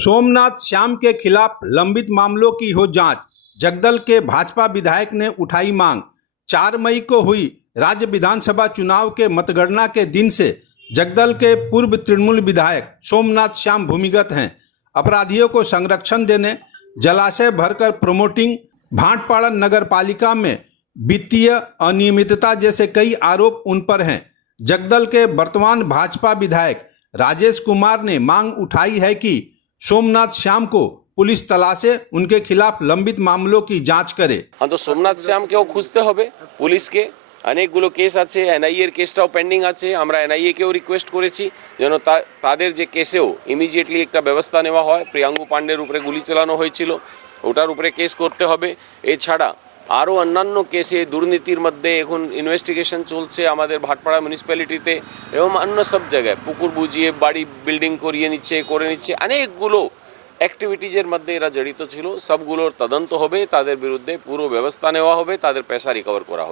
सोमनाथ श्याम के खिलाफ लंबित मामलों की हो जांच। जगदल के भाजपा विधायक ने उठाई मांग। 4 मई को हुई राज्य विधानसभा चुनाव के मतगणना के दिन से जगदल के पूर्व तृणमूल विधायक सोमनाथ श्याम भूमिगत हैं। अपराधियों को संरक्षण देने, जलाशय भरकर प्रमोटिंग, भाटपाड़ा नगर पालिका में वित्तीय अनियमितता जैसे कई आरोप उन पर हैं। जगदल के वर्तमान भाजपा विधायक राजेश कुमार ने मांग उठाई है कि सोमनाथ श्याम को पुलिस तलाशे, उनके खिलाफ लंबित मामलों की जांच करे। हाँ, तो सोमनाथ श्याम केও খুঁজতে হবে পুলিশকে। অনেকগুলো কেস আছে, এনআইএ এর কেসটাও পেন্ডিং আছে। আমরা এনআইএ কেও রিকোয়েস্ট করেছি যেন তাদের যে কেসেও ইমিডিয়েটলি একটা ব্যবস্থা নেওয়া হয়। প্রিয়াঙ্গু পান্ডের উপরে গুলি চালানো হয়েছিল, ওটার উপরে কেস করতে হবে। এছাড়া আরও অন্যান্য কেসে দুর্নীতির মধ্যে এখন ইনভেস্টিগেশন চলছে আমাদের ভাটপাড়া মিউনিসিপ্যালিটিতে এবং অন্য সব জায়গায় পুকুর বুঝিয়ে বাড়ি বিল্ডিং করে নিচ্ছে অনেকগুলো অ্যাক্টিভিটিজের মধ্যে এরা জড়িত ছিল। সবগুলোর তদন্ত হবে, তাদের বিরুদ্ধে পুরো ব্যবস্থা নেওয়া হবে, তাদের পয়সা রিকভার করা হবে।